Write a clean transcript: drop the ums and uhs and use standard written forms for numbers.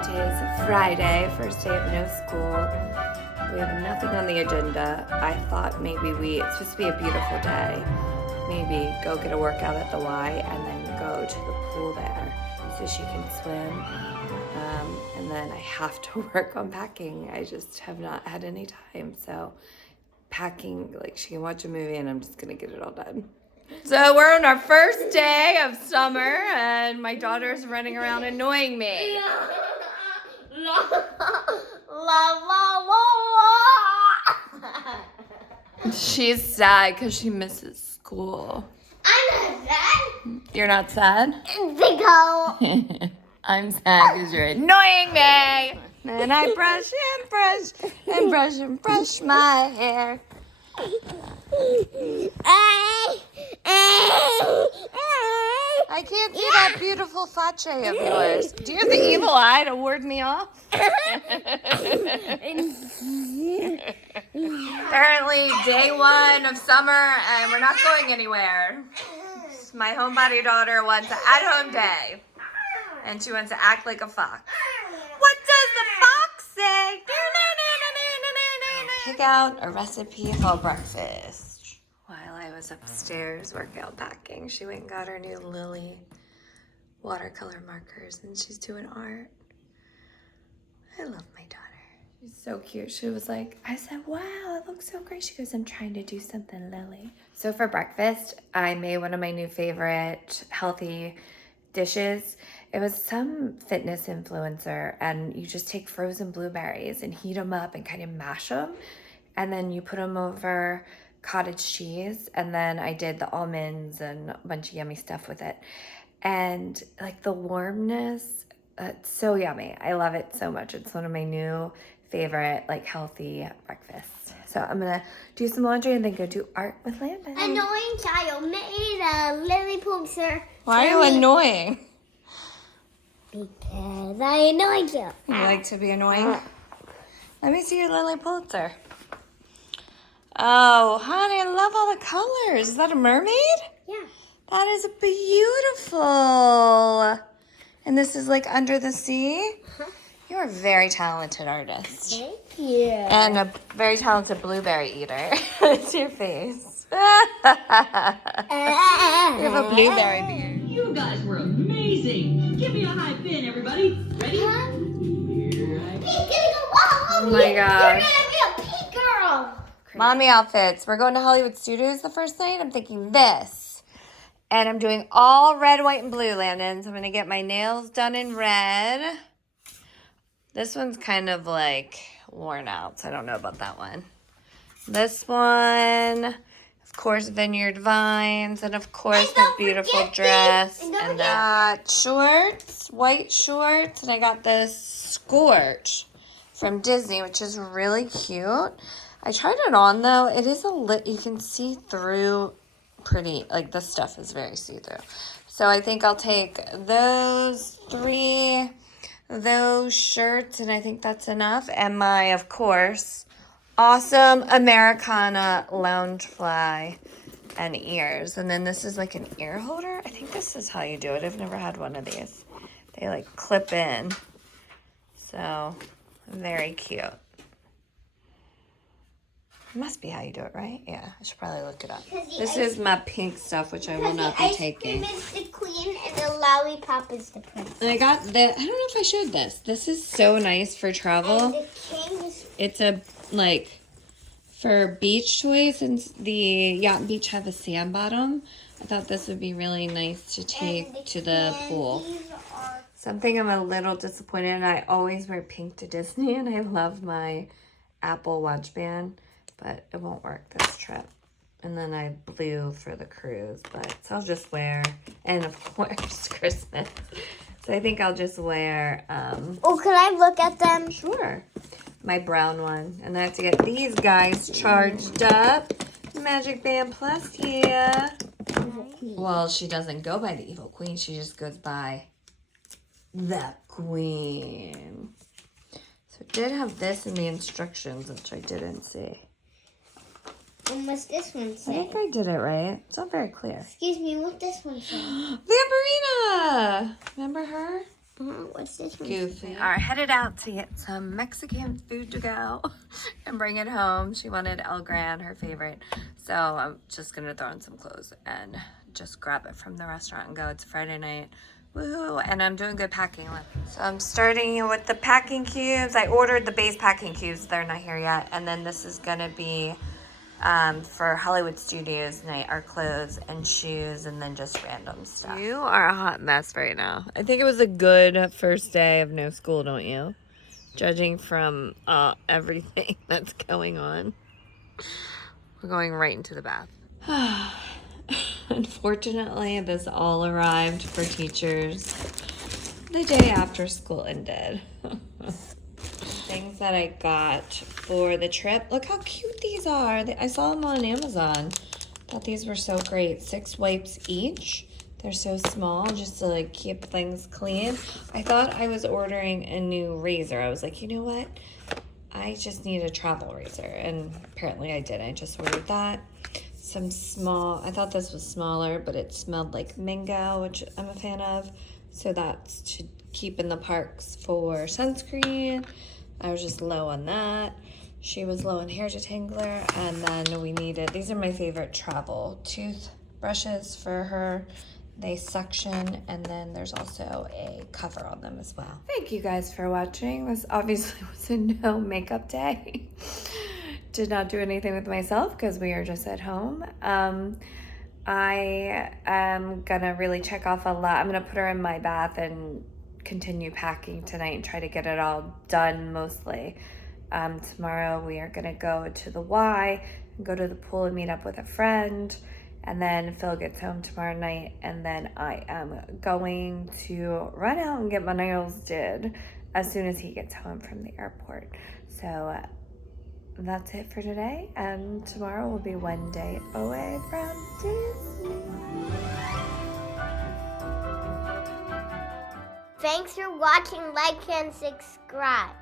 It is Friday, first day of no school. We have nothing on the agenda. I thought maybe it's supposed to be a beautiful day. Maybe go get a workout at the Y and then go to the pool there so she can swim. And then I have to work on packing. I just have not had any time. So packing, like she can watch a movie and I'm just gonna get it all done. So we're on our first day of summer and my daughter's running around annoying me. She's sad because she misses school. I'm not sad. You're not sad? Bingo. I'm sad because you're annoying me. And I brush and brush my hair. I can't see that beautiful face of yours. Do you have the evil eye to ward me off? Apparently, day one of summer, and we're not going anywhere. My homebody daughter wants an at-home day, and she wants to act like a fox. What does the fox say? Pick out a recipe for breakfast. While I was upstairs workout packing, she went and got her new Lily watercolor markers, and she's doing art. I love my daughter. She's so cute. She was like, I said, wow, it looks so great. She goes, I'm trying to do something, Lily. So for breakfast, I made one of my new favorite healthy dishes. It was some fitness influencer, and you just take frozen blueberries and heat them up and kind of mash them. And then you put them over cottage cheese. And then I did the almonds and a bunch of yummy stuff with it. And like the warmness, it's so yummy. I love it so much. It's one of my new favorite, like healthy breakfasts. So I'm gonna do some laundry and then go do art with Landon. Annoying child made a Lily Pulitzer. Why are you annoying? Because I annoyed you. You like to be annoying? Let me see your Lily Pulitzer. Oh, honey, I love all the colors. Is that a mermaid? Yeah. That is beautiful. And this is like under the sea? You're a very talented artist. Thank you. And a very talented blueberry eater. It's your face. You have a blueberry beard. You guys were amazing. Give me a high fin, everybody. Ready? Here I He's gonna go, whoa, Oh my gosh. You're gonna be a pea girl. Mommy outfits. We're going to Hollywood Studios the first night. I'm thinking this. And I'm doing all red, white, and blue, Landon. So I'm going to get my nails done in red. This one's kind of like worn out, so I don't know about that one. This one, of course, Vineyard Vines, and of course And the don't beautiful forget dress. this. And don't And forget- got shorts, white shorts, and I got this Scorch from Disney, which is really cute. I tried it on though. It is you can see through pretty, like this stuff is very see-through. So I think I'll take those those shirts, and I think that's enough. And my, of course, awesome Americana Loungefly and ears. And then this is like an ear holder. I think this is how you do it. I've never had one of these. They like clip in. So very cute. Must be how you do it, right? Yeah, I should probably look it up. This is my pink stuff, which I will not be taking. The ice cream is the queen and the lollipop is the prince. And I got the, I don't know if I showed this. This is so nice for And travel. the king is It's a, like, for beach toys, since the Yacht and Beach have a sand bottom. I thought this would be really nice to take to the pool. Something I'm a little disappointed in. I always wear pink to Disney, and I love my Apple Watch band, but it won't work this trip. And then I blue for the cruise, but so I'll just wear, and of course Christmas. So I think I'll just wear, Oh, can I look at them? sure, my brown one. And I have to get these guys charged up. Magic Band Plus, yeah. Well, she doesn't go by the Evil Queen. She just goes by the Queen. So it did have this in the instructions, which I didn't see. And what's this one I say? think I did it right. It's not very clear. Excuse me, what this one say? Vampirina! Remember her? What's this? Goofy. Are headed out to get some Mexican food to go and bring it home. She wanted El Gran, her favorite. So I'm just gonna throw on some clothes and just grab it from the restaurant and go. It's Friday night. Woohoo! And I'm doing good packing. So I'm starting with the packing cubes. I ordered the base packing cubes. They're not here yet. And then this is gonna be for Hollywood Studios night, our clothes and shoes, and then just random stuff. You are a hot mess right now. I think it was a good first day of no school, don't you? Judging from everything that's going on. We're going right into the bath. Unfortunately, this all arrived for teachers the day after school ended. Things that I got for the trip. Look how cute these are. I saw them on Amazon. Thought these were so great. 6 wipes each. They're so small just to like keep things clean. I thought I was ordering a new razor. I was like, you know what? I just need a travel razor. And apparently I did. I just ordered that. Some small, I thought this was smaller, but it smelled like mango, which I'm a fan of. So that's to keep in the parks for sunscreen. I was just low on that. She was low on hair detangler. And then we needed, these are my favorite travel toothbrushes for her. They suction, and then there's also a cover on them as well. Thank you guys for watching. This obviously was a no makeup day. Did not do anything with myself because we are just at home. I am gonna really check off a lot. I'm gonna put her in my bath and continue packing tonight and try to get it all done mostly. Tomorrow we are gonna go to the Y and go to the pool and meet up with a friend. And then Phil gets home tomorrow night, and then I am going to run out and get my nails did as soon as he gets home from the airport. So that's it for today, and tomorrow will be one day away from Disney. Thanks for watching, like, and subscribe.